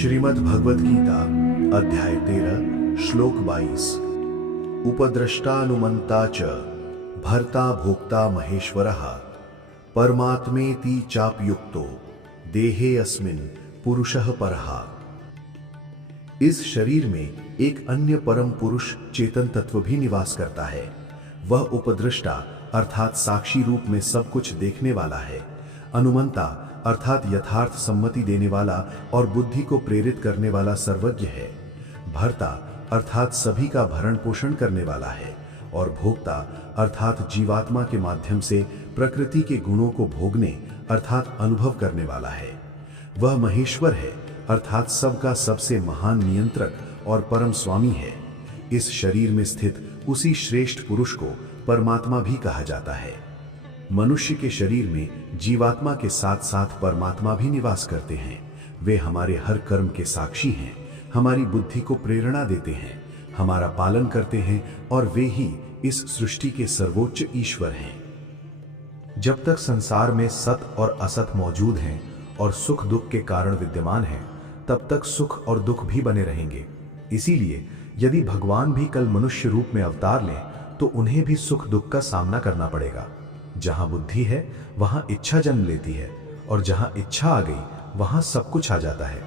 श्रीमद् भगवद गीता अध्याय 13 श्लोक 22। उपद्रष्टानुमंता च भर्ता भोक्ता महेश्वरः परमात्मेति चाप्युक्तो देहे अस्मिन् पुरुषः परः। इस शरीर में एक अन्य परम पुरुष चेतन तत्व भी निवास करता है। वह उपद्रष्टा अर्थात साक्षी रूप में सब कुछ देखने वाला है। अनुमंता अर्थात यथार्थ सम्मति देने वाला और बुद्धि को प्रेरित करने वाला सर्वज्ञ है। भर्ता अर्थात सभी का भरण पोषण करने वाला है और भोक्ता अर्थात जीवात्मा के माध्यम से प्रकृति के गुणों को भोगने अर्थात अनुभव करने वाला है। वह महेश्वर है अर्थात सबका सबसे महान नियंत्रक और परम स्वामी है। इस शरीर में स्थित उसी श्रेष्ठ पुरुष को परमात्मा भी कहा जाता है। मनुष्य के शरीर में जीवात्मा के साथ साथ परमात्मा भी निवास करते हैं। वे हमारे हर कर्म के साक्षी हैं, हमारी बुद्धि को प्रेरणा देते हैं, हमारा पालन करते हैं और वे ही इस सृष्टि के सर्वोच्च ईश्वर हैं। जब तक संसार में सत और असत मौजूद हैं और सुख दुख के कारण विद्यमान हैं, तब तक सुख और दुख भी बने रहेंगे। इसीलिए यदि भगवान भी कल मनुष्य रूप में अवतार लें तो उन्हें भी सुख दुख का सामना करना पड़ेगा। जहां बुद्धि है वहां इच्छा जन्म लेती है और जहां इच्छा आ गई वहां सब कुछ आ जाता है।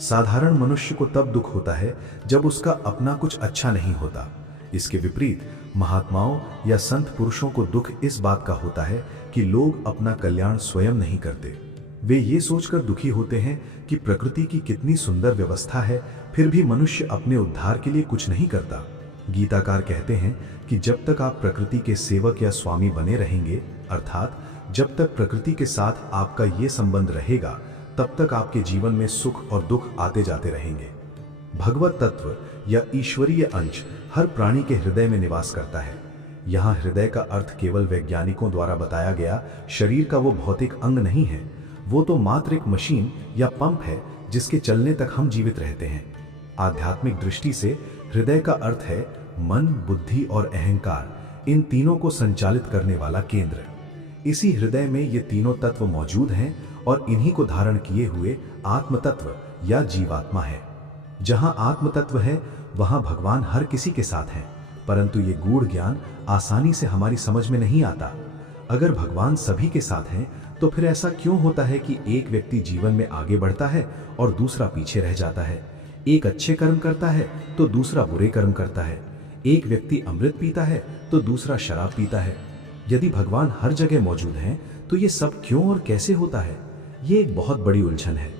साधारण मनुष्य को तब दुख होता है जब उसका अपना कुछ अच्छा नहीं होता। इसके विपरीत महात्माओं या संत पुरुषों को दुख इस बात का होता है कि लोग अपना कल्याण स्वयं नहीं करते। वे ये सोचकर दुखी होते हैं कि प्रकृति की कितनी सुंदर व्यवस्था है, फिर भी मनुष्य अपने उद्धार के लिए कुछ नहीं करता। गीताकार कहते हैं कि जब तक आप प्रकृति के सेवक या स्वामी बने रहेंगे, अर्थात जब तक प्रकृति के साथ आपका ये संबंध रहेगा, तब तक आपके जीवन में सुख और दुख आते जाते रहेंगे। भगवत तत्व या ईश्वरीय अंश हर प्राणी के हृदय में निवास करता है। यहाँ हृदय का अर्थ केवल वैज्ञानिकों द्वारा बताया गया शरीर का वो भौतिक अंग नहीं है। वो तो मात्र एक मशीन या पंप है जिसके चलने तक हम जीवित रहते हैं। आध्यात्मिक दृष्टि से हृदय का अर्थ है मन, बुद्धि और अहंकार, इन तीनों को संचालित करने वाला केंद्र। इसी हृदय में ये तीनों तत्व मौजूद हैं और इन्हीं को धारण किए हुए आत्म तत्व या जीवात्मा है। जहां आत्म तत्व है वहां भगवान हर किसी के साथ हैं, परंतु ये गूढ़ ज्ञान आसानी से हमारी समझ में नहीं आता। अगर भगवान सभी के साथ हैं तो फिर ऐसा क्यों होता है कि एक व्यक्ति जीवन में आगे बढ़ता है और दूसरा पीछे रह जाता है? एक अच्छे कर्म करता है तो दूसरा बुरे कर्म करता है। एक व्यक्ति अमृत पीता है तो दूसरा शराब पीता है। यदि भगवान हर जगह मौजूद हैं तो ये सब क्यों और कैसे होता है? ये एक बहुत बड़ी उलझन है।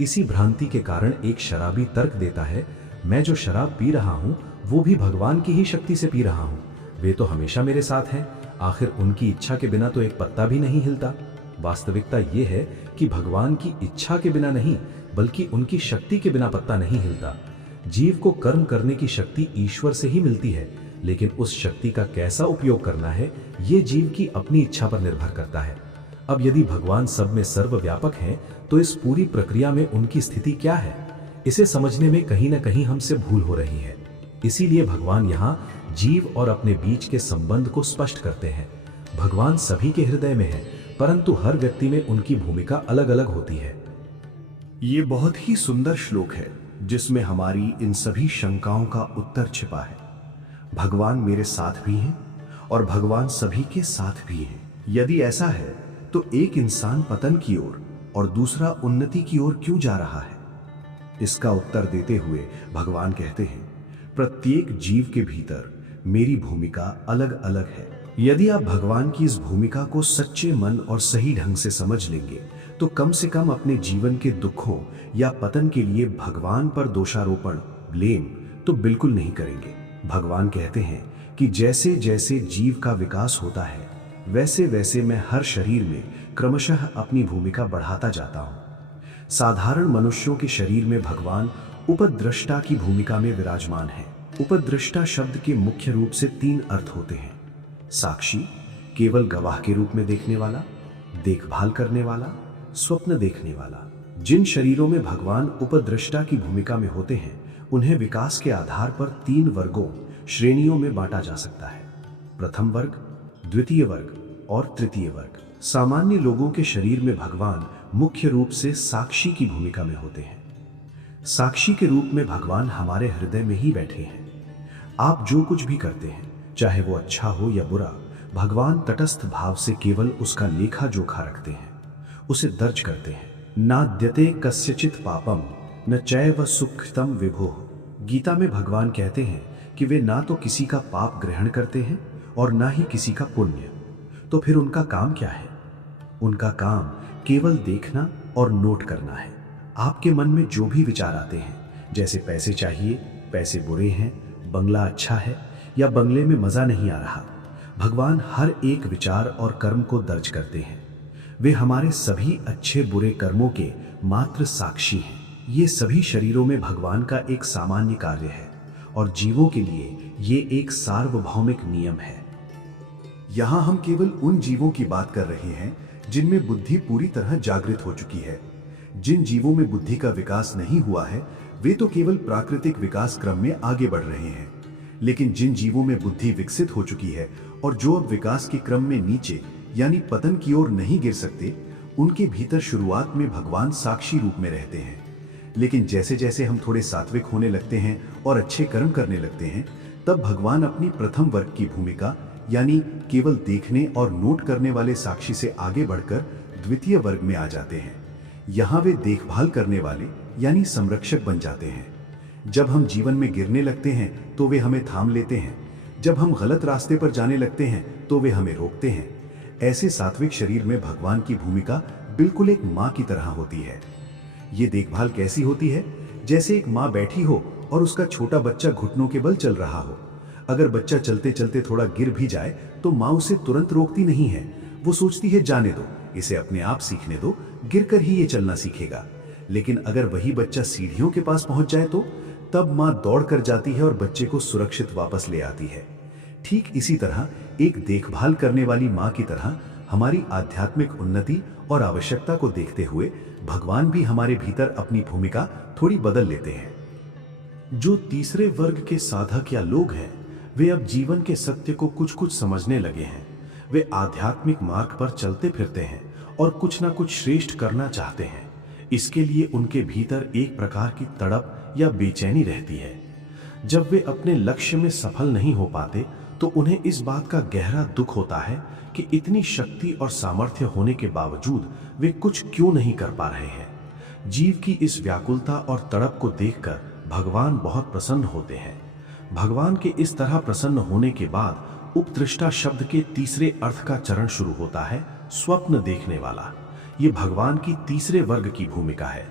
इसी भ्रांति के कारण एक शराबी तर्क देता है, मैं जो शराब पी रहा हूँ वो भी भगवान की ही शक्ति से पी रहा हूँ। वे तो हमेशा मेरे साथ हैं, आखिर उनकी इच्छा के बिना तो एक पत्ता भी नहीं हिलता। वास्तविकता ये है कि भगवान की इच्छा के बिना नहीं बल्कि उनकी शक्ति के बिना पत्ता नहीं हिलता। जीव को कर्म करने की शक्ति ईश्वर से ही मिलती है, लेकिन उस शक्ति का कैसा उपयोग करना है ये जीव की अपनी इच्छा पर निर्भर करता है। अब यदि भगवान सब में सर्वव्यापक हैं तो इस पूरी प्रक्रिया में उनकी स्थिति क्या है, इसे समझने में कहीं ना कहीं हमसे भूल हो रही है। इसीलिए भगवान यहाँ जीव और अपने बीच के संबंध को स्पष्ट करते हैं। भगवान सभी के हृदय में है, परंतु हर व्यक्ति में उनकी भूमिका अलग अलग होती है। ये बहुत ही सुंदर श्लोक है जिसमें हमारी इन सभी शंकाओं का उत्तर छिपा है। भगवान मेरे साथ भी हैं और भगवान सभी के साथ भी हैं। यदि ऐसा है तो एक इंसान पतन की ओर और दूसरा उन्नति की ओर क्यों जा रहा है? इसका उत्तर देते हुए भगवान कहते हैं, प्रत्येक जीव के भीतर मेरी भूमिका अलग अलग है। यदि आप भगवान की इस भूमिका को सच्चे मन और सही ढंग से समझ लेंगे तो कम से कम अपने जीवन के दुखों या पतन के लिए भगवान पर दोषारोपण, ब्लेम तो बिल्कुल नहीं करेंगे। भगवान कहते हैं कि जैसे जैसे जीव का विकास होता है वैसे वैसे मैं हर शरीर में क्रमशः अपनी भूमिका बढ़ाता जाता हूँ। साधारण मनुष्यों के शरीर में भगवान उपद्रष्टा की भूमिका में विराजमान है। उपद्रष्टा शब्द के मुख्य रूप से 3 अर्थ होते हैं। साक्षी, केवल गवाह के रूप में देखने वाला, देखभाल करने वाला, स्वप्न देखने वाला। जिन शरीरों में भगवान उपद्रष्टा की भूमिका में होते हैं उन्हें विकास के आधार पर 3 वर्गों, श्रेणियों में बांटा जा सकता है। प्रथम वर्ग, द्वितीय वर्ग और तृतीय वर्ग। सामान्य लोगों के शरीर में भगवान मुख्य रूप से साक्षी की भूमिका में होते हैं। साक्षी के रूप में भगवान हमारे हृदय में ही बैठे हैं। आप जो कुछ भी करते हैं, चाहे वो अच्छा हो या बुरा, भगवान तटस्थ भाव से केवल उसका लेखा जोखा रखते हैं, उसे दर्ज करते हैं। नाद्यते कस्यचित पापम न चैव सुकृतम विभुः। गीता में भगवान कहते हैं कि वे ना तो किसी का पाप ग्रहण करते हैं और ना ही किसी का पुण्य। तो फिर उनका काम क्या है? उनका काम केवल देखना और नोट करना है। आपके मन में जो भी विचार आते हैं, जैसे पैसे चाहिए, पैसे बुरे हैं, बंगला अच्छा है या बंगले में मजा नहीं आ रहा, भगवान हर एक विचार और कर्म को दर्ज करते हैं। वे हमारे सभी अच्छे बुरे कर्मों के मात्र साक्षी हैं। ये सभी शरीरों में भगवान का एक सामान्य कार्य है और जीवों के लिए ये एक सार्वभौमिक नियम है। यहाँ हम केवल उन जीवों की बात कर रहे हैं जिनमें बुद्धि पूरी तरह जागृत हो चुकी है। जिन जीवों में बुद्धि का विकास नहीं हुआ है, वे तो केवल प्राकृतिक विकास क्रम में आगे बढ़ रहे हैं। लेकिन जिन जीवों में बुद्धि विकसित हो चुकी है और जो अब विकास के क्रम में नीचे यानी पतन की ओर नहीं गिर सकते, उनके भीतर शुरुआत में भगवान साक्षी रूप में रहते हैं। लेकिन जैसे जैसे हम थोड़े सात्विक होने लगते हैं और अच्छे कर्म करने लगते हैं, तब भगवान अपनी प्रथम वर्ग की भूमिका यानी केवल देखने और नोट करने वाले साक्षी से आगे बढ़कर द्वितीय वर्ग में आ जाते हैं। यहाँ वे देखभाल करने वाले यानी संरक्षक बन जाते हैं। जब हम जीवन में गिरने लगते हैं तो वे हमें थाम लेते हैं। जब हम गलत रास्ते पर जाने लगते हैं तो वे हमें रोकते हैं। ऐसे सात्विक शरीर में भगवान की भूमिका बिल्कुल एक माँ की तरह होती है। ये देखभाल कैसी होती है? जैसे एक माँ बैठी हो और उसका छोटा बच्चा घुटनों के बल चल रहा हो। अगर बच्चा चलते चलते थोड़ा गिर भी जाए तो माँ उसे तुरंत रोकती नहीं है। वो सोचती है जाने दो, इसे अपने आप सीखने दो, गिरकर ही ये चलना सीखेगा। लेकिन अगर वही बच्चा सीढ़ियों के पास पहुंच जाए तो तब माँ दौड़ कर जाती है और बच्चे को सुरक्षित वापस ले आती है। ठीक इसी तरह एक देखभाल करने वाली माँ की तरह हमारी आध्यात्मिक उन्नति और आवश्यकता को देखते हुए भगवान भी हमारे भीतर अपनी भूमिका थोड़ी बदल लेते हैं। जो तीसरे वर्ग के साधक या लोग हैं, वे अब जीवन के सत्य को कुछ कुछ समझने लगे हैं। वे आध्यात्मिक मार्ग पर चलते फिरते हैं और कुछ ना कुछ श्रेष्ठ करना चाहते हैं। इसके लिए उनके भीतर एक प्रकार की तड़प या बेचैनी रहती है। जब वे अपने लक्ष्य में सफल नहीं हो पाते तो उन्हें इस बात का गहरा दुख होता है कि इतनी शक्ति और सामर्थ्य होने के बावजूद वे कुछ क्यों नहीं कर पा रहे हैं। जीव की इस व्याकुलता और तड़प को देखकर भगवान बहुत प्रसन्न होते हैं। भगवान के इस तरह प्रसन्न होने के बाद उपदृष्टा शब्द के तीसरे अर्थ का चरण शुरू होता है, स्वप्न देखने वाला। ये भगवान की तीसरे वर्ग की भूमिका है।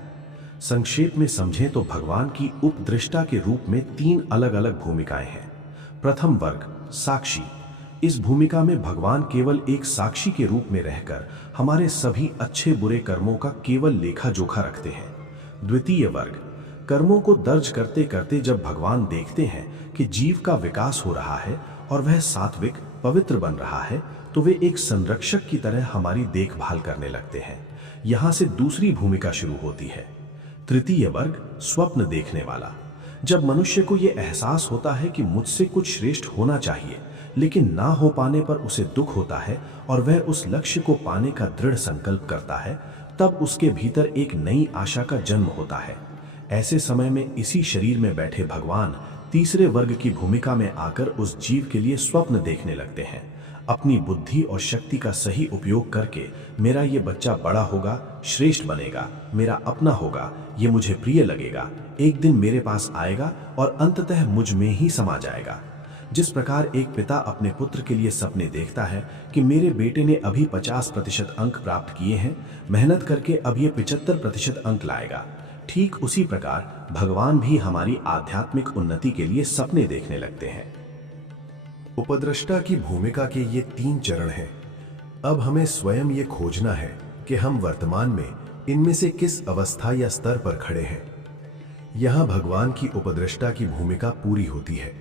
संक्षेप में समझें तो भगवान की उपदृष्टा के रूप में 3 अलग अलग भूमिकाएं हैं। प्रथम वर्ग साक्षी। इस भूमिका में भगवान केवल एक साक्षी के रूप में रहकर हमारे सभी अच्छे बुरे कर्मों का केवल लेखा जोखा रखते हैं। द्वितीय वर्ग कर्मों को दर्ज करते करते जब भगवान देखते हैं कि जीव का विकास हो रहा है और वह सात्विक पवित्र बन रहा है, तो वे एक संरक्षक की तरह हमारी देखभाल करने लगते हैं। यहाँ से दूसरी भूमिका शुरू होती है। तृतीय वर्ग स्वप्न देखने वाला। जब मनुष्य को यह एहसास होता है कि मुझसे कुछ श्रेष्ठ होना चाहिए, लेकिन ना हो पाने पर उसे दुख होता है और वह उस लक्ष्य को पाने का दृढ़ संकल्प करता है, तब उसके भीतर एक नई आशा का जन्म होता है। ऐसे समय में इसी शरीर में बैठे भगवान तीसरे वर्ग की भूमिका में आकर उस जीव के लिए स्वप्न देखने लगते हैं। अपनी बुद्धि और शक्ति का सही उपयोग करके मेरा ये बच्चा बड़ा होगा, श्रेष्ठ बनेगा, मेरा अपना होगा, ये मुझे प्रिय लगेगा, एक दिन मेरे पास आएगा और अंततः मुझ में ही समा जाएगा। जिस प्रकार एक पिता अपने पुत्र के लिए सपने देखता है कि मेरे बेटे ने अभी 50% अंक प्राप्त किए हैं, मेहनत करके अब ये 75% अंक लाएगा, ठीक उसी प्रकार भगवान भी हमारी आध्यात्मिक उन्नति के लिए सपने देखने लगते हैं। उपद्रष्टा की भूमिका के ये 3 चरण हैं। अब हमें स्वयं ये खोजना है कि हम वर्तमान में इनमें से किस अवस्था या स्तर पर खड़े हैं। यहाँ भगवान की उपद्रष्टा की भूमिका पूरी होती है।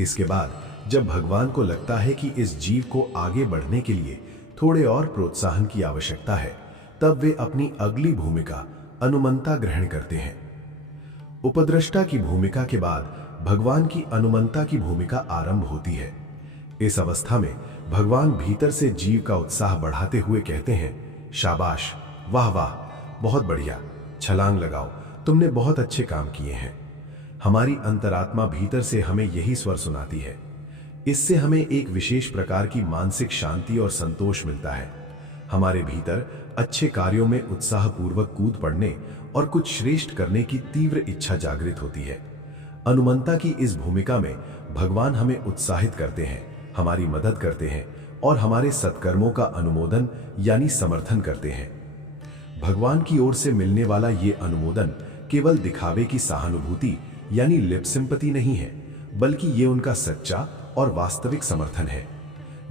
इसके बाद जब भगवान को लगता है कि इस जीव को आगे बढ़ने के लिए थोड़े और प्रोत्साहन की आवश्यकता है, तब वे अपनी अगली भूमिका अनुमंता ग्रहण करते हैं। उपद्रष्टा की भूमिका के बाद भगवान की अनुमंता की भूमिका आरंभ होती है। इस अवस्था में भगवान भीतर से जीव का उत्साह बढ़ाते हुए कहते हैं, शाबाश, वाह वाह, बहुत बढ़िया, छलांग लगाओ, तुमने बहुत अच्छे काम किए हैं। हमारी अंतरात्मा भीतर से हमें यही स्वर सुनाती है। इससे हमें एक विशेष प्रकार की मानसिक शांति और संतोष मिलता है। हमारे भीतर अच्छे कार्यों में उत्साहपूर्वक कूद पड़ने और कुछ श्रेष्ठ करने की तीव्र इच्छा जागृत होती है। अनुमंता की इस भूमिका में भगवान हमें उत्साहित करते हैं, हमारी मदद करते हैं और हमारे सत्कर्मों का अनुमोदन यानी समर्थन करते हैं। भगवान की ओर से मिलने वाला ये अनुमोदन केवल दिखावे की सहानुभूति यानी लिप सिंपैथी नहीं है, बल्कि ये उनका सच्चा और वास्तविक समर्थन है।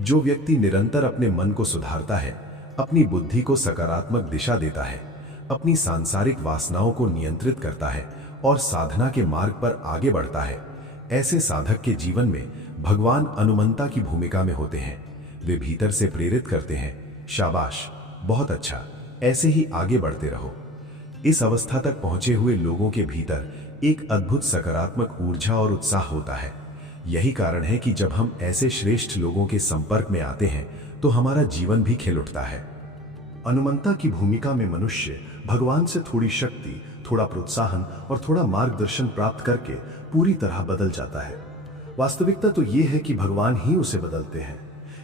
जो व्यक्ति निरंतर अपने मन को सुधारता है, अपनी बुद्धि को सकारात्मक दिशा देता है, अपनी सांसारिक वासनाओं को नियंत्रित करता है और साधना के मार्ग पर आगे बढ़ता है, ऐसे साधक के जीवन में भगवान अनुमंता की भूमिका में होते हैं। वे भीतर से प्रेरित करते हैं, शाबाश, बहुत अच्छा, ऐसे ही आगे बढ़ते रहो। इस अवस्था तक पहुंचे हुए लोगों के भीतर एक अद्भुत सकारात्मक ऊर्जा और उत्साह होता है। यही कारण है कि जब हम ऐसे श्रेष्ठ लोगों के संपर्क में आते हैं तो हमारा जीवन भी खिल उठता है। अनुमंता की भूमिका में मनुष्य भगवान से थोड़ी शक्ति, थोड़ा प्रोत्साहन और थोड़ा मार्गदर्शन प्राप्त करके पूरी तरह बदल जाता है। वास्तविकता तो ये है कि भगवान ही उसे बदलते हैं।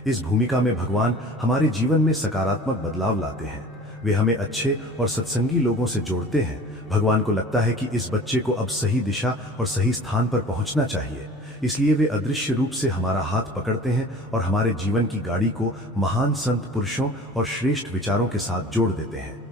इस भूमिका में भगवान हमारे जीवन में सकारात्मक बदलाव लाते हैं। वे हमें अच्छे और सत्संगी लोगों से जोड़ते हैं। भगवान को लगता है कि इस बच्चे को अब सही दिशा और सही स्थान पर पहुंचना चाहिए, इसलिए वे अदृश्य रूप से हमारा हाथ पकड़ते हैं और हमारे जीवन की गाड़ी को महान संत पुरुषों और श्रेष्ठ विचारों के साथ जोड़ देते हैं।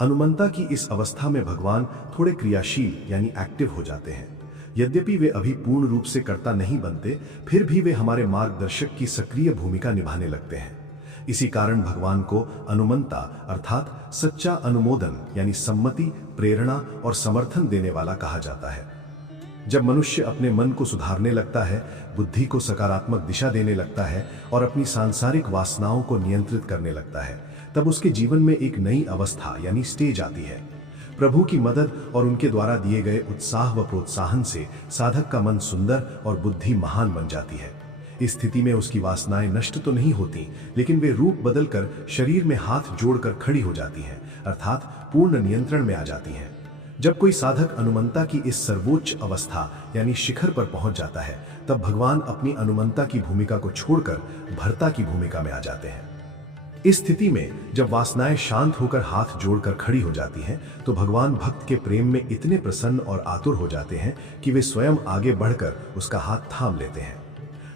अनुमंता की इस अवस्था में भगवान थोड़े क्रियाशील यानी एक्टिव हो जाते हैं। यद्यपि वे अभी पूर्ण रूप से कर्ता नहीं बनते, फिर भी वे हमारे मार्गदर्शक की सक्रिय भूमिका निभाने लगते हैं। इसी कारण भगवान को अनुमंता अर्थात सच्चा अनुमोदन यानी सम्मति, प्रेरणा और समर्थन देने वाला कहा जाता है। जब मनुष्य अपने मन को सुधारने लगता है, बुद्धि को सकारात्मक दिशा देने लगता है और अपनी सांसारिक वासनाओं को नियंत्रित करने लगता है, तब उसके जीवन में एक नई अवस्था यानी स्टेज आती है। प्रभु की मदद और उनके द्वारा दिए गए उत्साह व प्रोत्साहन से साधक का मन सुंदर और बुद्धि महान बन जाती है। इस स्थिति में उसकी वासनाएं नष्ट तो नहीं होती, लेकिन वे रूप बदलकर शरीर में हाथ जोड़कर खड़ी हो जाती हैं, अर्थात पूर्ण नियंत्रण में आ जाती हैं। जब कोई साधक अनुमंता की इस सर्वोच्च अवस्था यानी शिखर पर पहुंच जाता है, तब भगवान अपनी अनुमंता की भूमिका को छोड़कर भर्ता की भूमिका में आ जाते हैं। इस स्थिति में जब वासनाएं शांत होकर हाथ जोड़कर खड़ी हो जाती हैं, तो भगवान भक्त के प्रेम में इतने प्रसन्न और आतुर हो जाते हैं कि वे स्वयं आगे बढ़कर उसका हाथ थाम लेते हैं।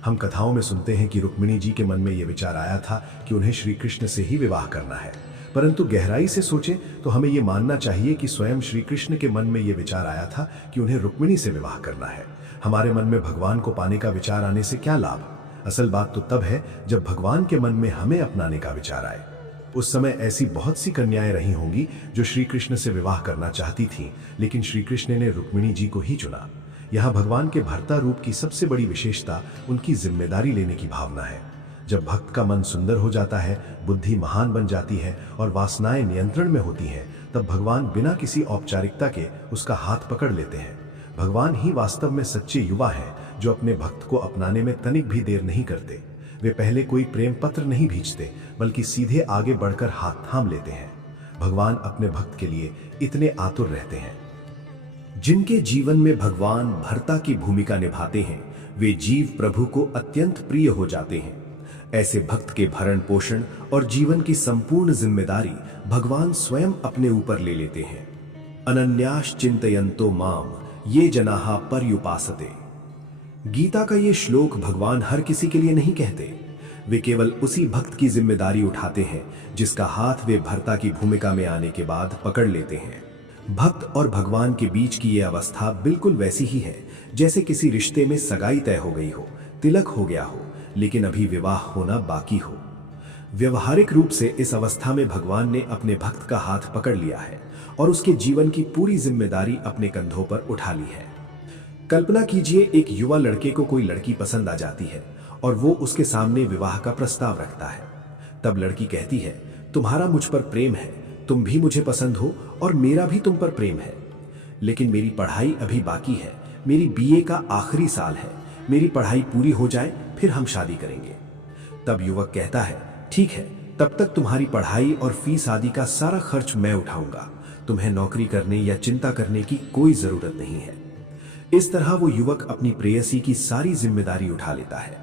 हम कथाओं में सुनते हैं कि रुक्मिणी जी के मन में यह विचार आया था कि उन्हें श्री कृष्ण से ही विवाह करना है, परंतु गहराई से सोचें तो हमें यह मानना चाहिए कि स्वयं श्री कृष्ण के मन में यह विचार आया था कि उन्हें रुक्मिणी से विवाह करना है। हमारे मन में भगवान को पाने का विचार आने से क्या लाभ? असल बात तो तब है जब भगवान के मन में हमें अपनाने का विचार आए। उस समय ऐसी बहुत सी कन्याएं रही होंगी जो श्री कृष्ण से विवाह करना चाहती थीं, लेकिन श्री कृष्ण ने रुक्मिणी जी को ही चुना। यहाँ भगवान के भर्ता रूप की सबसे बड़ी विशेषता उनकी जिम्मेदारी लेने की भावना है। जब भक्त का मन सुंदर हो जाता है, बुद्धि महान बन जाती है और वासनाएं नियंत्रण में होती हैं, तब भगवान बिना किसी औपचारिकता के उसका हाथ पकड़ लेते हैं। भगवान ही वास्तव में सच्चे युवा हैं जो अपने भक्त को अपनाने में तनिक भी देर नहीं करते। वे पहले कोई प्रेम पत्र नहीं भेजते, बल्कि सीधे आगे बढ़कर हाथ थाम लेते हैं। भगवान अपने भक्त के लिए इतने आतुर रहते हैं। जिनके जीवन में भगवान भर्ता की भूमिका निभाते हैं, वे जीव प्रभु को अत्यंत प्रिय हो जाते हैं। ऐसे भक्त के भरण पोषण और जीवन की संपूर्ण जिम्मेदारी भगवान स्वयं अपने ऊपर ले लेते हैं। अनन्याश चिंतयन्तो माम ये जनाः पर्युपासते। गीता का ये श्लोक भगवान हर किसी के लिए नहीं कहते। वे केवल उसी भक्त की जिम्मेदारी उठाते हैं जिसका हाथ वे भर्ता की भूमिका में आने के बाद पकड़ लेते हैं। भक्त और भगवान के बीच की यह अवस्था बिल्कुल वैसी ही है जैसे किसी रिश्ते में सगाई तय हो गई हो, तिलक हो गया हो, लेकिन अभी विवाह होना बाकी हो। व्यवहारिक रूप से इस अवस्था में भगवान ने अपने भक्त का हाथ पकड़ लिया है और उसके जीवन की पूरी जिम्मेदारी अपने कंधों पर उठा ली है। कल्पना कीजिए, एक युवा लड़के को कोई लड़की पसंद आ जाती है और वो उसके सामने विवाह का प्रस्ताव रखता है। तब लड़की कहती है, तुम्हारा मुझ पर प्रेम है, तुम भी मुझे पसंद हो और मेरा भी तुम पर प्रेम है, लेकिन मेरी पढ़ाई अभी बाकी है, मेरी बीए का आखिरी साल है, मेरी पढ़ाई पूरी हो जाए फिर हम शादी करेंगे। तब युवक कहता है, ठीक है, तब तक तुम्हारी पढ़ाई और फीस आदि का सारा खर्च मैं उठाऊंगा, तुम्हें नौकरी करने या चिंता करने की कोई जरूरत नहीं है। इस तरह वो युवक अपनी प्रेयसी की सारी जिम्मेदारी उठा लेता है।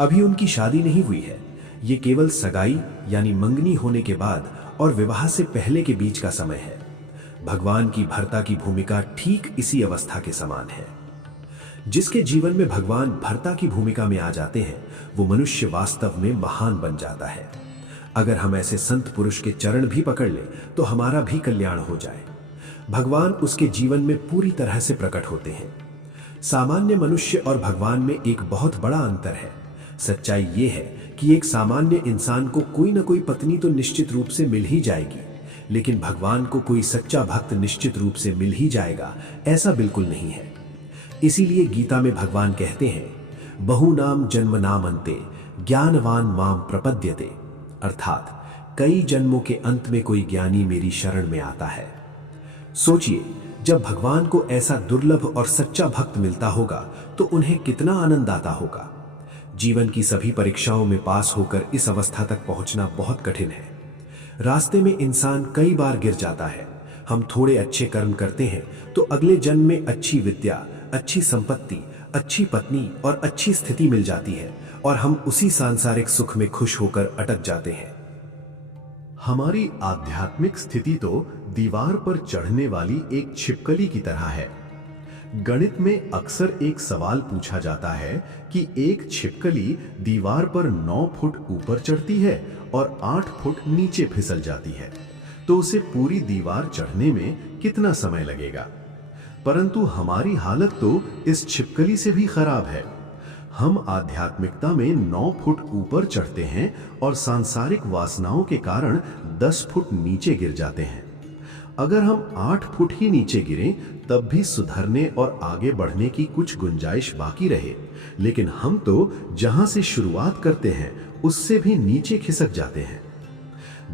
अभी उनकी शादी नहीं हुई है, ये केवल सगाई यानी मंगनी होने के बाद और विवाह से पहले के बीच का समय है। भगवान की भर्ता की भूमिका ठीक इसी अवस्था के समान है। जिसके जीवन में भगवान भर्ता की भूमिका में आ जाते हैं, वो मनुष्य वास्तव में महान बन जाता है। अगर हम ऐसे संत पुरुष के चरण भी पकड़ लें तो हमारा भी कल्याण हो जाए। भगवान उसके जीवन में पूरी तरह से प्रकट होते हैं। सामान्य मनुष्य और भगवान में एक बहुत बड़ा अंतर है। सच्चाई ये है कि एक सामान्य इंसान को कोई न कोई पत्नी तो निश्चित रूप से मिल ही जाएगी, लेकिन भगवान को कोई सच्चा भक्त निश्चित रूप से मिल ही जाएगा, ऐसा बिल्कुल नहीं है। इसीलिए गीता में भगवान कहते हैं, बहुनाम जन्म नाम अंते ज्ञानवान माम प्रपद्यते, अर्थात कई जन्मों के अंत में कोई ज्ञानी मेरी शरण में आता है। सोचिए, जब भगवान को ऐसा दुर्लभ और सच्चा भक्त मिलता होगा तो उन्हें कितना आनंद आता होगा। जीवन की सभी परीक्षाओं में पास होकर इस अवस्था तक पहुंचना बहुत कठिन है। रास्ते में इंसान कई बार गिर जाता है। हम थोड़े अच्छे कर्म करते हैं तो अगले जन्म में अच्छी विद्या, अच्छी संपत्ति, अच्छी पत्नी और अच्छी स्थिति मिल जाती है और हम उसी सांसारिक सुख में खुश होकर अटक जाते हैं। हमारी आध्यात्मिक स्थिति तो दीवार पर चढ़ने वाली एक छिपकली की तरह है। गणित में अक्सर एक सवाल पूछा जाता है कि एक छिपकली दीवार पर 9 फुट ऊपर चढ़ती है और 8 फुट नीचे फिसल जाती है, तो उसे पूरी दीवार चढ़ने में कितना समय लगेगा। परंतु हमारी हालत तो इस छिपकली से भी खराब है। हम आध्यात्मिकता में 9 फुट ऊपर चढ़ते हैं और सांसारिक वासनाओं के कारण 10 फुट नीचे गिर जाते हैं। अगर हम 8 फुट ही नीचे गिरें तब भी सुधरने और आगे बढ़ने की कुछ गुंजाइश बाकी रहे, लेकिन हम तो जहां से शुरुआत करते हैं उससे भी नीचे खिसक जाते हैं।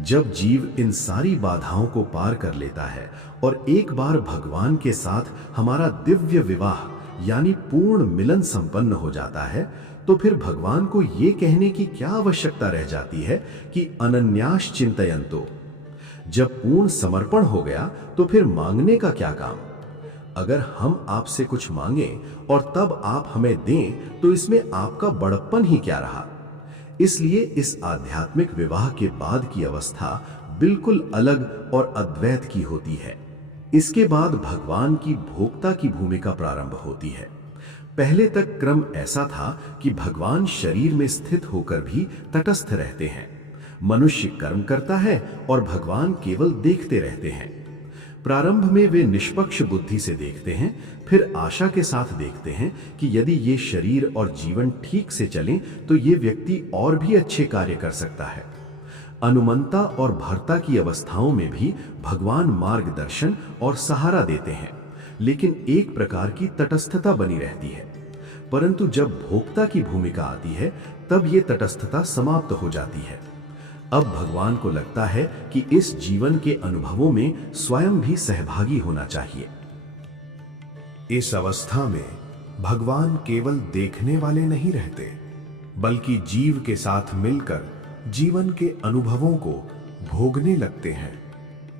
जब जीव इन सारी बाधाओं को पार कर लेता है और एक बार भगवान के साथ हमारा दिव्य विवाह यानी पूर्ण मिलन संपन्न हो जाता है, तो फिर भगवान को ये कहने की क्या आवश्यकता रह जाती है कि अनन्यास चिंतयन्तो। जब पूर्ण समर्पण हो गया तो फिर मांगने का क्या काम। अगर हम आपसे कुछ मांगे और तब आप हमें दें तो इसमें आपका बड़प्पन ही क्या रहा। इसलिए इस आध्यात्मिक विवाह के बाद की अवस्था बिल्कुल अलग और अद्वैत की होती है। इसके बाद भगवान की भोक्ता की भूमिका प्रारंभ होती है। पहले तक क्रम ऐसा था कि भगवान शरीर में स्थित होकर भी तटस्थ रहते हैं। मनुष्य कर्म करता है और भगवान केवल देखते रहते हैं। प्रारंभ में वे निष्पक्ष बुद्धि से देखते हैं, फिर आशा के साथ देखते हैं कि यदि ये शरीर और जीवन ठीक से चलें तो ये व्यक्ति और भी अच्छे कार्य कर सकता है। अनुमंता और भर्ता की अवस्थाओं में भी भगवान मार्गदर्शन और सहारा देते हैं, लेकिन एक प्रकार की तटस्थता बनी रहती है। परंतु जब भोक्ता की भूमिका आती है तब ये तटस्थता समाप्त हो जाती है। अब भगवान को लगता है कि इस जीवन के अनुभवों में स्वयं भी सहभागी होना चाहिए। इस अवस्था में भगवान केवल देखने वाले नहीं रहते, बल्कि जीव के साथ मिलकर जीवन के अनुभवों को भोगने लगते हैं।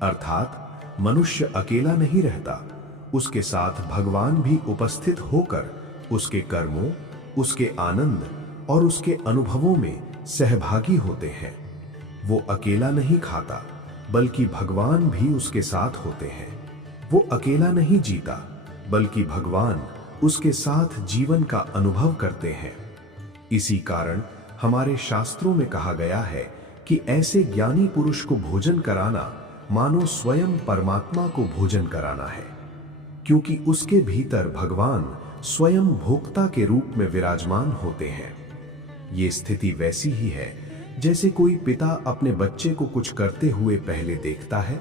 अर्थात मनुष्य अकेला नहीं रहता, उसके साथ भगवान भी उपस्थित होकर उसके कर्मों, उसके आनंद और उसके अनुभवों में सहभागी होते हैं। वो अकेला नहीं खाता, बल्कि भगवान भी उसके साथ होते हैं। वो अकेला नहीं जीता, बल्कि भगवान उसके साथ जीवन का अनुभव करते हैं। इसी कारण हमारे शास्त्रों में कहा गया है कि ऐसे ज्ञानी पुरुष को भोजन कराना मानो स्वयं परमात्मा को भोजन कराना है, क्योंकि उसके भीतर भगवान स्वयं भोक्ता के रूप में विराजमान होते हैं। ये स्थिति वैसी ही है जैसे कोई पिता अपने बच्चे को कुछ करते हुए पहले देखता है,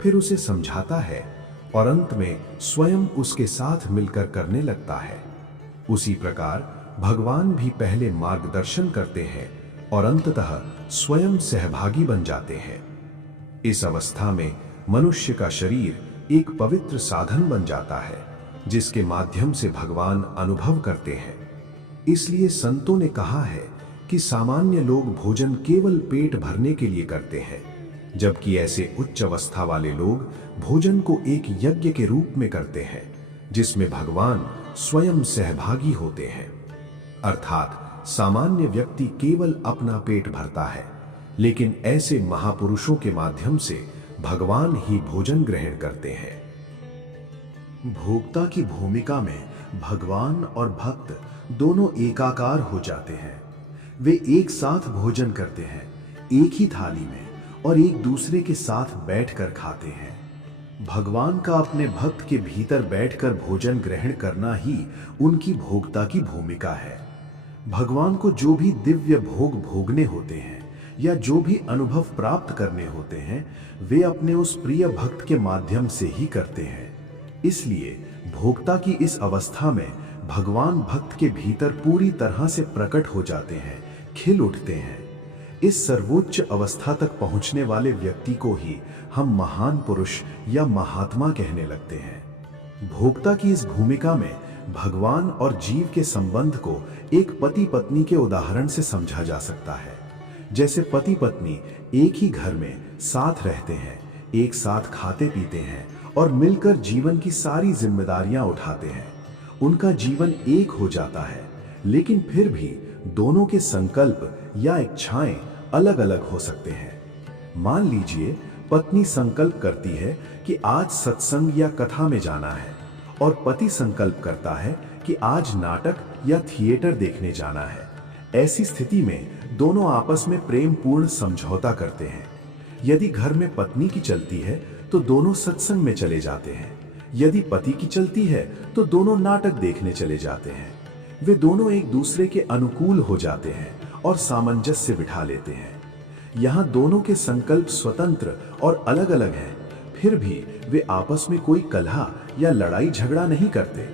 फिर उसे समझाता है और अंत में स्वयं उसके साथ मिलकर करने लगता है। उसी प्रकार भगवान भी पहले मार्गदर्शन करते हैं और अंततः स्वयं सहभागी बन जाते हैं। इस अवस्था में मनुष्य का शरीर एक पवित्र साधन बन जाता है, जिसके माध्यम से भगवान अनुभव करते हैं। इसलिए संतों ने कहा है कि सामान्य लोग भोजन केवल पेट भरने के लिए करते हैं, जबकि ऐसे उच्च अवस्था वाले लोग भोजन को एक यज्ञ के रूप में करते हैं जिसमें भगवान स्वयं सहभागी होते हैं। अर्थात सामान्य व्यक्ति केवल अपना पेट भरता है, लेकिन ऐसे महापुरुषों के माध्यम से भगवान ही भोजन ग्रहण करते हैं। भोक्ता की भूमिका में भगवान और भक्त दोनों एकाकार हो जाते हैं। वे एक साथ भोजन करते हैं, एक ही थाली में, और एक दूसरे के साथ बैठकर खाते हैं। भगवान का अपने भक्त के भीतर बैठकर भोजन ग्रहण करना ही उनकी भोक्ता की भूमिका है। भगवान को जो भी दिव्य भोग भोगने होते हैं या जो भी अनुभव प्राप्त करने होते हैं, वे अपने उस प्रिय भक्त के माध्यम से ही करते हैं। इसलिए भोक्ता की इस अवस्था में भगवान भक्त के भीतर पूरी तरह से प्रकट हो जाते हैं, खिल उठते हैं। इस सर्वोच्च अवस्था तक पहुंचने वाले व्यक्ति को ही हम महान पुरुष या महात्मा कहने लगते हैं। भोक्ता की इस भूमिका में भगवान और जीव के संबंध को एक पति पत्नी के उदाहरण से समझा जा सकता है। जैसे पति पत्नी एक ही घर में साथ रहते हैं, एक साथ खाते पीते हैं और मिलकर जीवन की सारी जिम्मेदारियां उठाते हैं। उनका जीवन एक हो जाता है, लेकिन फिर भी दोनों के संकल्प या इच्छाएं अलग अलग हो सकते हैं। मान लीजिए पत्नी संकल्प करती है कि आज सत्संग या कथा में जाना है और पति संकल्प करता है कि आज नाटक या थिएटर देखने जाना है। ऐसी स्थिति में दोनों आपस में प्रेम पूर्ण समझौता करते हैं। यदि घर में पत्नी की चलती है तो दोनों सत्संग में चले जाते हैं। यदि पति की चलती है तो दोनों नाटक देखने चले जाते हैं। वे दोनों एक दूसरे के अनुकूल हो जाते हैं और सामंजस्य बिठा लेते हैं। यहाँ दोनों के संकल्प स्वतंत्र और अलग अलग हैं, फिर भी वे आपस में कोई कलह या लड़ाई झगड़ा नहीं करते।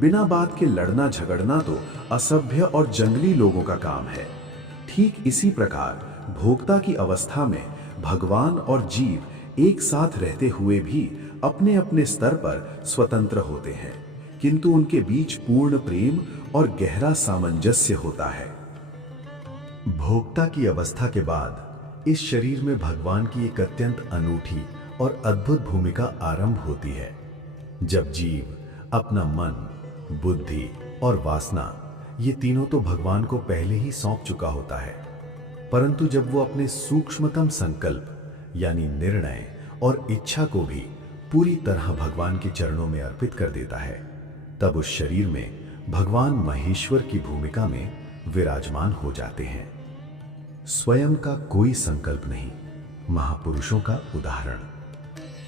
बिना बात के लड़ना झगड़ना तो असभ्य और जंगली लोगों का काम है। ठीक इसी प्रकार भोक्ता की अवस्था में भगवान और जीव एक साथ रहते हुए भी अपने अपने स्तर पर स्वतंत्र होते हैं, किंतु उनके बीच पूर्ण प्रेम और गहरा सामंजस्य होता है। भोक्ता की अवस्था के बाद इस शरीर में भगवान की एक अत्यंत अनूठी और अद्भुत भूमिका आरंभ होती है। जब जीव अपना मन, बुद्धि और वासना, ये तीनों तो भगवान को पहले ही सौंप चुका होता है, परंतु जब वो अपने सूक्ष्मतम संकल्प यानी निर्णय और इच्छा को भी पूरी तरह भगवान के चरणों में अर्पित कर देता है, तब उस शरीर में भगवान महेश्वर की भूमिका में विराजमान हो जाते हैं। स्वयं का कोई संकल्प नहीं, महापुरुषों का उदाहरण।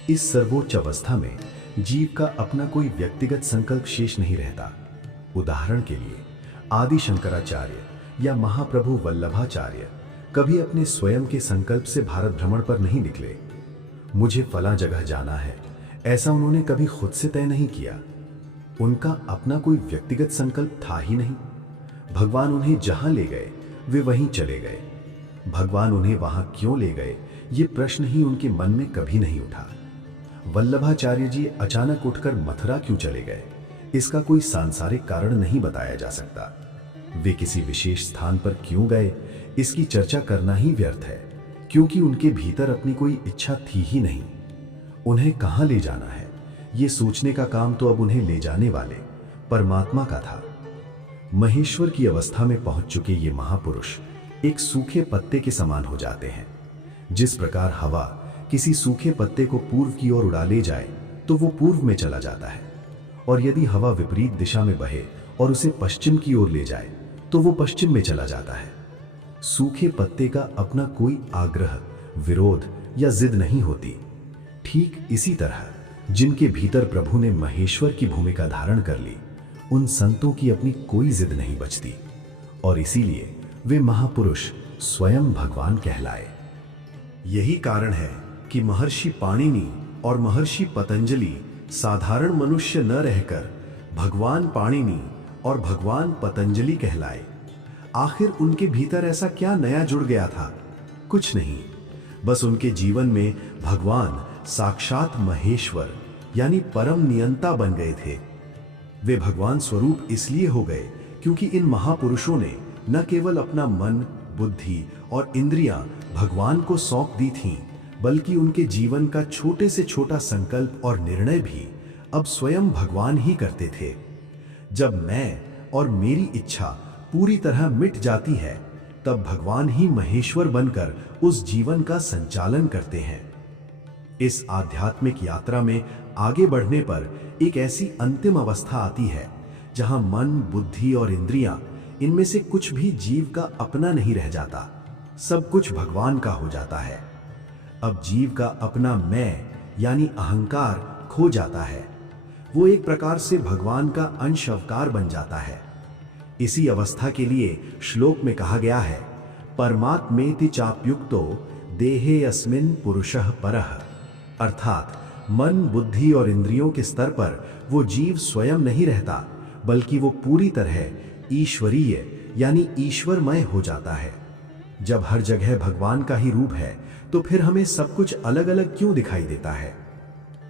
इस सर्वोच्च अवस्था में जीव का अपना कोई व्यक्तिगत संकल्प शेष नहीं रहता। उदाहरण के लिए आदि शंकराचार्य या महाप्रभु वल्लभाचार्य कभी अपने स्वयं के संकल्प से भारत भ्रमण पर नहीं निकले। मुझे फला जगह जाना है, ऐसा उन्होंने कभी खुद से तय नहीं किया। उनका अपना कोई व्यक्तिगत संकल्प था ही नहीं। भगवान उन्हें जहां ले गए वे वहीं चले गए। भगवान उन्हें वहां क्यों ले गए, ये प्रश्न ही उनके मन में कभी नहीं उठा। वल्लभाचार्य जी अचानक उठकर मथुरा क्यों चले गए, इसका कोई सांसारिक कारण नहीं बताया जा सकता। वे किसी विशेष स्थान पर क्यों गए, इसकी चर्चा करना ही व्यर्थ है, क्योंकि उनके भीतर अपनी कोई इच्छा थी ही नहीं। उन्हें कहां ले जाना है, ये सोचने का काम तो अब उन्हें ले जाने वाले परमात्मा का था। महेश्वर की अवस्था में पहुंच चुके ये महापुरुष एक सूखे पत्ते के समान हो जाते हैं। जिस प्रकार हवा किसी सूखे पत्ते को पूर्व की ओर उड़ा ले जाए तो वो पूर्व में चला जाता है, और यदि हवा विपरीत दिशा में बहे और उसे पश्चिम की ओर ले जाए तो वो पश्चिम में चला जाता है। सूखे पत्ते का अपना कोई आग्रह, विरोध या जिद नहीं होती। ठीक इसी तरह जिनके भीतर प्रभु ने महेश्वर की भूमिका धारण कर ली, उन संतों की अपनी कोई जिद नहीं बचती, और इसीलिए वे महापुरुष स्वयं भगवान कहलाए। यही कारण है कि महर्षि पाणिनि और महर्षि पतंजलि साधारण मनुष्य न रहकर भगवान पाणिनि और भगवान पतंजलि कहलाए। आखिर उनके भीतर ऐसा क्या नया जुड़ गया था? कुछ नहीं, बस उनके जीवन में भगवान साक्षात महेश्वर यानी परम नियंता बन गए थे। वे भगवान स्वरूप इसलिए हो गए क्योंकि इन महापुरुषों ने न केवल अपना मन, बुद्धि और इंद्रियां भगवान को सौंप दी थीं, बल्कि उनके जीवन का छोटे से छोटा संकल्प और निर्णय भी अब स्वयं भगवान ही करते थे। जब मैं और मेरी इच्छा पूरी तरह मिट जाती है, तब भगवान ही महेश्वर बनकर उस जीवन का संचालन करते हैं। इस आध्यात्मिक यात्रा में आगे बढ़ने पर एक ऐसी अंतिम अवस्था आती है जहां मन, बुद्धि और इंद्रियां, इनमें से कुछ भी जीव का अपना नहीं रह जाता, सब कुछ भगवान का हो जाता है। अब जीव का अपना मैं यानी अहंकार खो जाता है। वो एक प्रकार से भगवान का अंश अवतार बन जाता है। इसी अवस्था के लिए श्लोक में कहा गया है, परमात्मेति चाप्युक्तो देहे अस्मिन् पुरुषः परः। अर्थात मन, बुद्धि और इंद्रियों के स्तर पर वो जीव स्वयं नहीं रहता, बल्कि वो पूरी तरह ईश्वरीय यानी ईश्वरमय हो जाता है। जब हर जगह भगवान का ही रूप है, तो फिर हमें सब कुछ अलग अलग क्यों दिखाई देता है?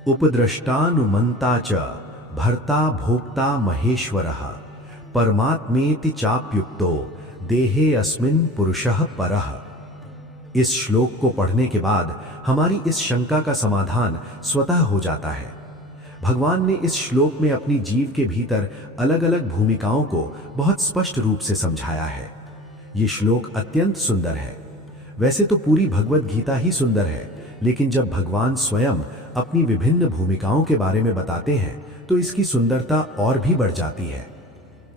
उपद्रष्टानुमंता च भर्ता भोक्ता महेश्वरः परमात्मेति चाप्युक्तो देहे अस्मिन् पुरुषः परः। इस श्लोक को पढ़ने के बाद हमारी इस शंका का समाधान स्वतः हो जाता है। भगवान ने इस श्लोक में अपनी जीव के भीतर अलग अलग भूमिकाओं को बहुत स्पष्ट रूप से समझाया है। ये श्लोक अत्यंत सुंदर है। वैसे तो पूरी भगवत गीता ही सुंदर है, लेकिन जब भगवान स्वयं अपनी विभिन्न भूमिकाओं के बारे में बताते हैं तो इसकी सुंदरता और भी बढ़ जाती है।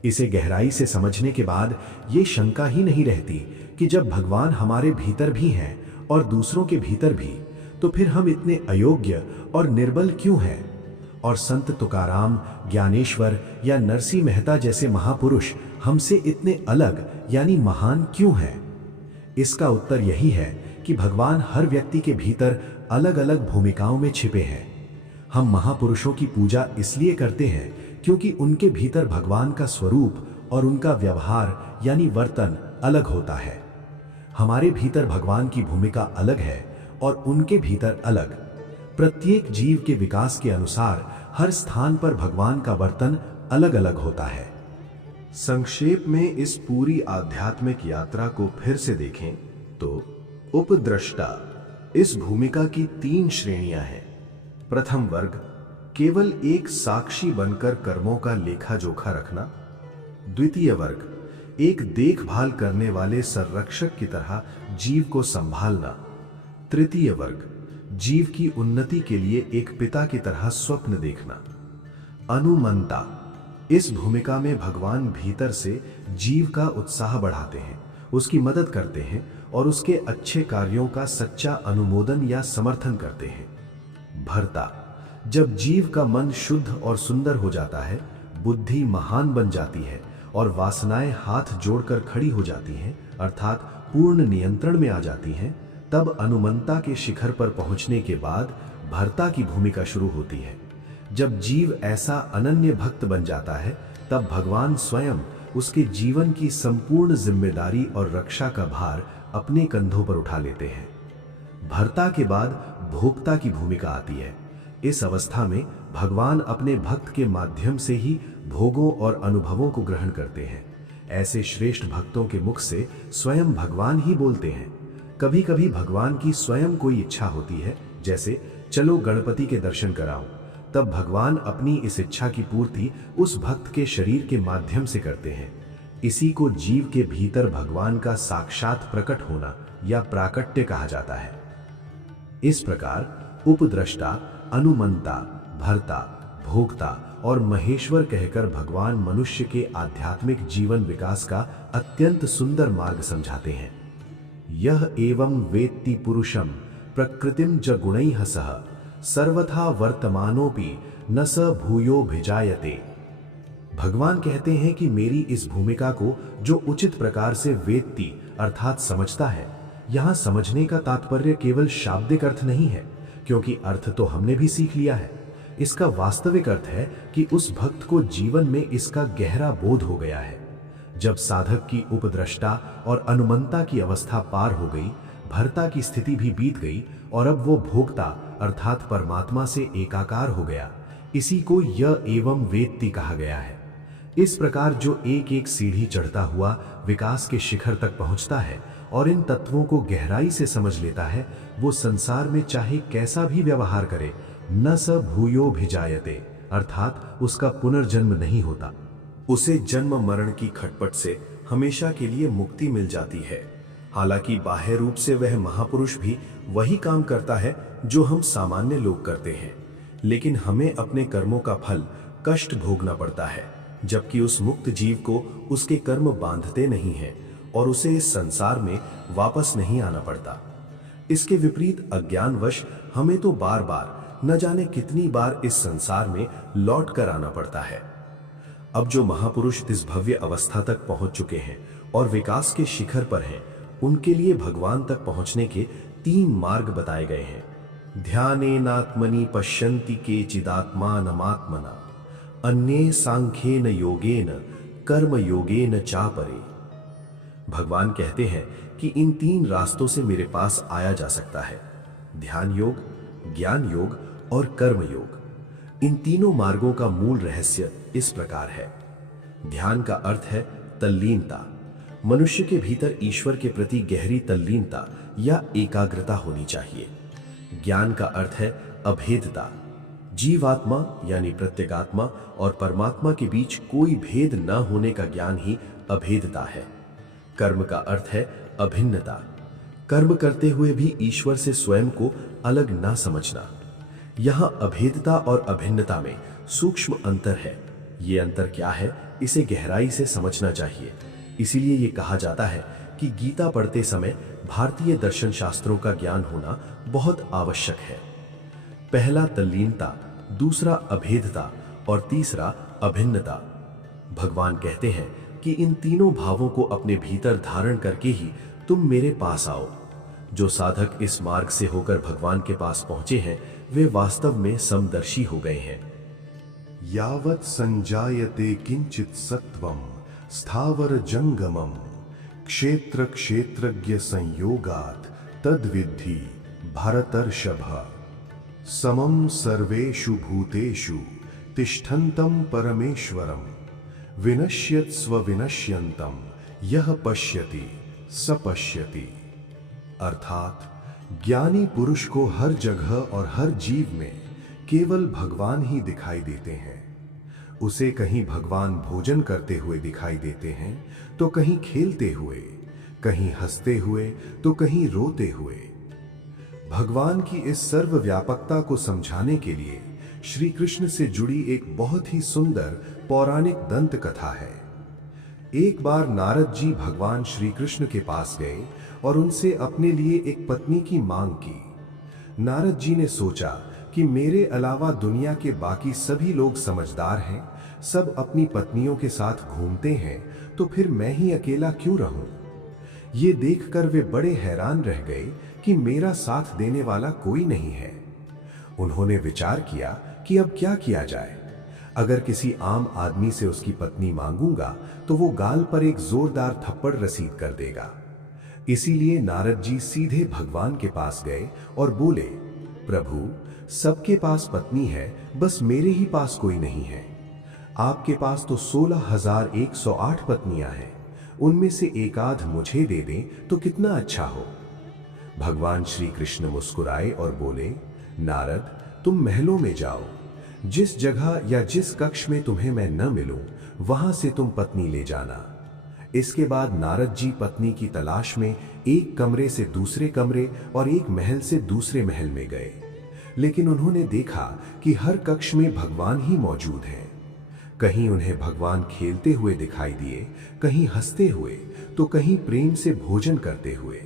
इसे गहराई से समझने के बाद ये शंका ही नहीं रहती कि जब भगवान हमारे भीतर भी हैं और दूसरों के भीतर भी, तो फिर हम इतने अयोग्य और निर्बल क्यों हैं? और संत तुकाराम, ज्ञानेश्वर या नरसिंह मेहता जैसे महापुरुष हमसे इतने अलग यानी महान क्यों हैं? इसका उत्तर यही है कि भगवान हर व्यक्ति के भीतर अलग अलग भूमिकाओं में छिपे हैं। हम महापुरुषों की पूजा इसलिए करते हैं क्योंकि उनके भीतर भगवान का स्वरूप और उनका व्यवहार यानी वर्तन अलग होता है। हमारे भीतर भगवान की भूमिका अलग है और उनके भीतर अलग। प्रत्येक जीव के विकास के अनुसार हर स्थान पर भगवान का वर्तन अलग अलग होता है। संक्षेप में इस पूरी आध्यात्मिक यात्रा को फिर से देखें तो उपद्रष्टा इस भूमिका की 3 श्रेणियां हैं। प्रथम वर्ग केवल एक साक्षी बनकर कर्मों का लेखा जोखा रखना। द्वितीय वर्ग एक देखभाल करने वाले संरक्षक की तरह जीव को संभालना। तृतीय वर्ग जीव की उन्नति के लिए एक पिता की तरह स्वप्न देखना। अनुमंता इस भूमिका में भगवान भीतर से जीव का उत्साह बढ़ाते हैं, उसकी मदद करते हैं और उसके अच्छे कार्यों का सच्चा अनुमोदन या समर्थन करते हैं। भर्ता जब जीव का मन शुद्ध और सुंदर हो जाता है, बुद्धि महान बन जाती है और वासनाएं हाथ जोड़कर खड़ी हो जाती हैं, अर्थात पूर्ण नियंत्रण में आ जाती हैं, तब अनुमंता के शिखर पर पहुंचने के बाद भर्ता की भूमिका शुरू होती है। जब जीव ऐसा अनन्य भक्त बन जाता है, तब भगवान स्वयं उसके जीवन की संपूर्ण जिम्मेदारी और रक्षा का भार अपने कंधों पर उठा लेते हैं। भर्ता के बाद भोक्ता की भूमिका आती है। इस अवस्था में भगवान अपने भक्त के माध्यम से ही भोगों और अनुभवों को ग्रहण करते हैं। ऐसे श्रेष्ठ भक्तों के मुख से स्वयं भगवान ही बोलते हैं। कभी कभी भगवान की स्वयं कोई इच्छा होती है, जैसे चलो गणपति के दर्शन कराओ, तब भगवान अपनी इस इच्छा की पूर्ति उस भक्त के शरीर के माध्यम से करते हैं। इसी को जीव के भीतर भगवान का साक्षात प्रकट होना या प्राकट्य कहा जाता है। इस प्रकार उपद्रष्टा, अनुमंता, भर्ता, भोक्ता और महेश्वर कहकर भगवान मनुष्य के आध्यात्मिक जीवन विकास का अत्यंत सुंदर मार्ग समझाते हैं। यह एवं वेत्ति पुरुषम प्रकृतिम च गुणैः सह सर्वथा वर्तमानोपि न स भूयो भिजायते। भगवान कहते हैं कि मेरी इस भूमिका को जो उचित प्रकार से वेत्ति अर्थात समझता है, यहां समझने का तात्पर्य केवल शाब्दिक अर्थ नहीं है, क्योंकि अर्थ तो हमने भी सीख लिया है। इसका वास्तविक अर्थ है कि उस भक्त को जीवन में इसका गहरा बोध हो गया है। जब साधक की उपद्रष्टा और अनुमंता की अवस्था पार हो गई, भर्ता की स्थिति भी बीत गई और अब वो भोक्ता अर्थात परमात्मा से एकाकार हो गया। इसी को यह एवं वेत्ति कहा गया है। इस प्रकार जो एक एक सीढ़ी चढ़ता हुआ विकास के शिखर तक पहुंचता है और इन तत्वों को गहराई से समझ लेता है, वो संसार में चाहे कैसा भी व्यवहार करे, न स भूयो भिजायते, अर्थात उसका पुनर्जन्म नहीं होता। उसे जन्म मरण की खटपट से हमेशा के लिए मुक्ति मिल जाती है। हालांकि बाह्य रूप से वह महापुरुष भी वही काम करता है जो हम सामान्य लोग करते हैं, लेकिन हमें अपने कर्मों का फल कष्ट भोगना पड़ता है, जबकि उस मुक्त जीव को उसके कर्म बांधते नहीं हैं और उसे इस संसार में वापस नहीं आना पड़ता। इसके विपरीत अज्ञानवश हमें तो बार बार न जाने कितनी बार इस संसार में लौट कर आना पड़ता है। अब जो महापुरुष इस भव्य अवस्था तक पहुंच चुके हैं और विकास के शिखर पर हैं, उनके लिए भगवान तक पहुंचने के 3 मार्ग बताए गए हैं। ध्यानेनात्मनि पश्यन्ति केचिदात्मानमात्मना, अन्ये सांख्येन योगेन कर्म योगेन चापरे। भगवान कहते हैं कि इन 3 रास्तों से मेरे पास आया जा सकता है, ध्यान योग, ज्ञान योग और कर्म योग। इन तीनों मार्गों का मूल रहस्य इस प्रकार है। ध्यान का अर्थ है तल्लीनता। मनुष्य के भीतर ईश्वर के प्रति गहरी तल्लीनता या एकाग्रता होनी चाहिए। ज्ञान का अर्थ है अभेदता। जीवात्मा यानी प्रत्यगात्मा और परमात्मा के बीच कोई भेद न होने का ज्ञान ही अभेदता है। कर्म का अर्थ है अभिन्नता। कर्म करते हुए भी ईश्वर से स्वयं को अलग ना समझना। यहां अभेदता और अभिन्नता में सूक्ष्म अंतर है। ये अंतर क्या है, इसे गहराई से समझना चाहिए। इसीलिए ये कहा जाता है कि गीता पढ़ते समय भारतीय दर्शन शास्त्रों का ज्ञान होना बहुत आवश्यक है। पहला तल्लीनता, दूसरा अभेदता और तीसरा अभिन्नता। भगवान कहते हैं कि इन तीनों भावों को अपने भीतर धारण करके ही तुम मेरे पास आओ। जो साधक इस मार्ग से होकर भगवान के पास पहुंचे हैं, वे वास्तव में समदर्शी हो गए हैं। यावत् संजायते किंचित सत्वम स्थावर जंगमम क्षेत्र क्षेत्रज्ञ संयोगात् तद्विद्धि भरतर्षभ। समम सर्वेषु भूतेषु तिष्ठन्तं परमेश्वरम विनश्यत्स्व विनश्यन्तं यह पश्यति स पश्यति। अर्थात ज्ञानी पुरुष को हर जगह और हर जीव में केवल भगवान ही दिखाई देते हैं। उसे कहीं भगवान भोजन करते हुए दिखाई देते हैं, तो कहीं खेलते हुए, कहीं हंसते हुए, तो कहीं रोते हुए। भगवान की इस सर्वव्यापकता को समझाने के लिए श्री कृष्ण से जुड़ी एक बहुत ही सुंदर पौराणिक दंत कथा है। एक बार नारद जी भगवान श्री कृष्ण के पास गए और उनसे अपने लिए एक पत्नी की मांग की। नारद जी ने सोचा कि मेरे अलावा दुनिया के बाकी सभी लोग समझदार हैं, सब अपनी पत्नियों के साथ घूमते हैं, तो फिर मैं ही अकेला क्यों रहूं? ये देखकर वे बड़े हैरान रह गए कि मेरा साथ देने वाला कोई नहीं है। उन्होंने विचार किया कि अब क्या किया जाए। अगर किसी आम आदमी से उसकी पत्नी मांगूंगा तो वो गाल पर एक जोरदार थप्पड़ रसीद कर देगा। इसीलिए नारद जी सीधे भगवान के पास गए और बोले, प्रभु, सबके पास पत्नी है, बस मेरे ही पास कोई नहीं है। आपके पास तो 16,108 पत्नियां हैं, उनमें से एक आध मुझे दे दें तो कितना अच्छा हो। भगवान श्री कृष्ण मुस्कुराए और बोले, नारद, तुम महलों में जाओ। जिस जगह या जिस कक्ष में तुम्हें मैं न मिलूं, वहां से तुम पत्नी ले जाना। इसके बाद नारद जी पत्नी की तलाश में एक कमरे से दूसरे कमरे और एक महल से दूसरे महल में गए, लेकिन उन्होंने देखा कि हर कक्ष में भगवान ही मौजूद हैं। कहीं उन्हें भगवान खेलते हुए दिखाई दिए, कहीं हंसते हुए, तो कहीं प्रेम से भोजन करते हुए।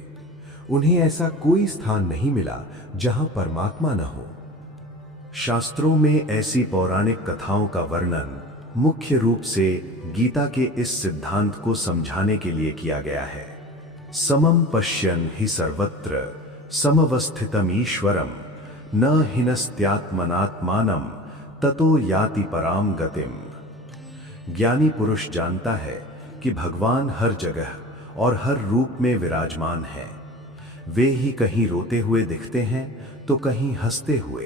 उन्हें ऐसा कोई स्थान नहीं मिला जहां परमात्मा न हो। शास्त्रों में ऐसी पौराणिक कथाओं का वर्णन मुख्य रूप से गीता के इस सिद्धांत को समझाने के लिए किया गया है। समम पश्यन् हि सर्वत्र समवस्थितम ईश्वरम न हिनस्त्यात्मनात्मानं ततो याति पराम गतिम। ज्ञानी पुरुष जानता है कि भगवान हर जगह और हर रूप में विराजमान है। वे ही कहीं रोते हुए दिखते हैं तो कहीं हंसते हुए,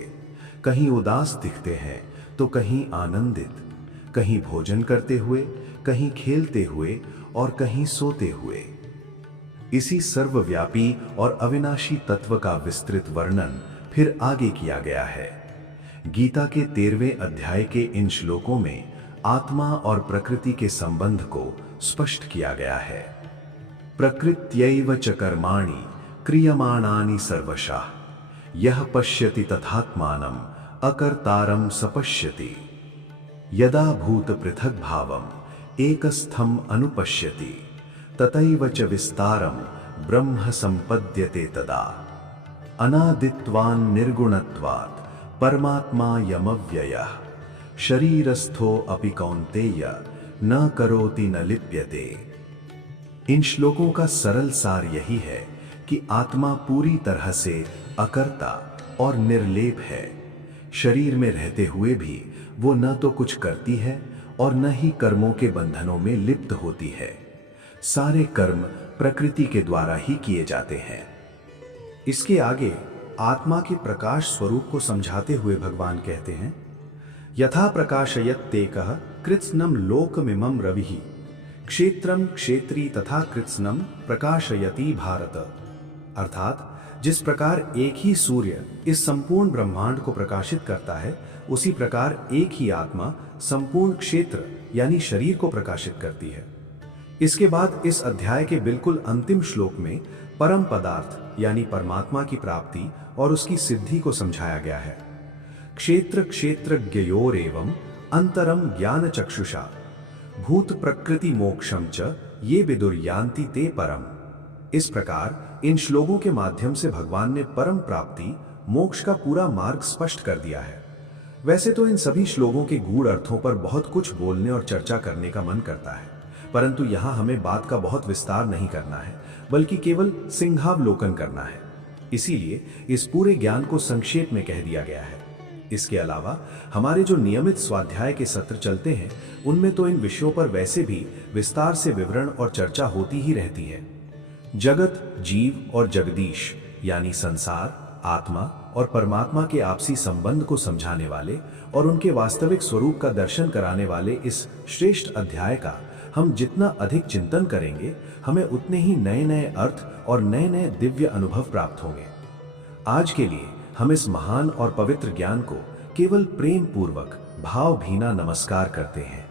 कहीं उदास दिखते हैं तो कहीं आनंदित, कहीं भोजन करते हुए, कहीं खेलते हुए और कहीं सोते हुए। इसी सर्वव्यापी और अविनाशी तत्व का विस्तृत वर्णन फिर आगे किया गया है। गीता के 13वें अध्याय के इन श्लोकों में आत्मा और प्रकृति के संबंध को स्पष्ट किया गया है। प्रकृत्यैव च कर्माणि क्रियमाणानि सर्वशः यः पश्यति तथात्मानम् अकर्तारं सपश्यति यदा भूत पृथक भावम् एकस्थम् अनुपश्यति तथैव च विस्तारं ब्रह्म संपद्यते तदा अनादित्वान् निर्गुणत्वात् परमात्मा यमव्ययः शरीरस्थो अपि कौन्तेय न करोति न लिप्यते। इन श्लोकों का सरल सार यही है कि आत्मा पूरी तरह से अकर्ता और निर्लेप है। शरीर में रहते हुए भी वो न तो कुछ करती है और न ही कर्मों के बंधनों में लिप्त होती है। सारे कर्म प्रकृति के द्वारा ही किए जाते हैं। इसके आगे आत्मा के प्रकाश स्वरूप को समझाते हुए भगवान कहते हैं, यथा प्रकाशयत्येकः कृत्स्नं लोकमिमं रविः क्षेत्रं क्षेत्री तथा कृत्स्नं प्रकाशयति भारत। अर्थात जिस प्रकार एक ही सूर्य इस संपूर्ण ब्रह्मांड को प्रकाशित करता है, उसी प्रकार एक ही आत्मा संपूर्ण क्षेत्र यानी शरीर को प्रकाशित करती है। इसके बाद इस अध्याय के बिल्कुल अंतिम श्लोक में परम पदार्थ यानी परमात्मा की प्राप्ति और उसकी सिद्धि को समझाया गया है। क्षेत्र क्षेत्रज्ञयोरेवं अंतरम ज्ञान चक्षुषा भूत प्रकृति मोक्षम च ये विदुर्यान्ति ते परम। इस प्रकार इन श्लोकों के माध्यम से भगवान ने परम प्राप्ति मोक्ष का पूरा मार्ग स्पष्ट कर दिया है। वैसे तो इन सभी श्लोकों के गूढ़ अर्थों पर बहुत कुछ बोलने और चर्चा करने का मन करता है, परंतु यहाँ हमें बात का बहुत विस्तार नहीं करना है, बल्कि केवल सिंहावलोकन करना है। इसीलिए इस पूरे ज्ञान को संक्षेप में कह दिया गया है। इसके अलावा हमारे जो नियमित स्वाध्याय के सत्र चलते हैं, उनमें तो इन विषयों पर वैसे भी विस्तार से विवरण और चर्चा होती ही रहती है। जगत, जीव और जगदीश यानी संसार, आत्मा और परमात्मा के आपसी संबंध को समझाने वाले और उनके वास्तविक स्वरूप का दर्शन कराने वाले इस श्रेष्ठ अध्याय का हम जितना अधिक चिंतन करेंगे, हमें उतने ही नए नए अर्थ और नए नए दिव्य अनुभव प्राप्त होंगे। आज के लिए हम इस महान और पवित्र ज्ञान को केवल प्रेम पूर्वक भावभीना नमस्कार करते हैं।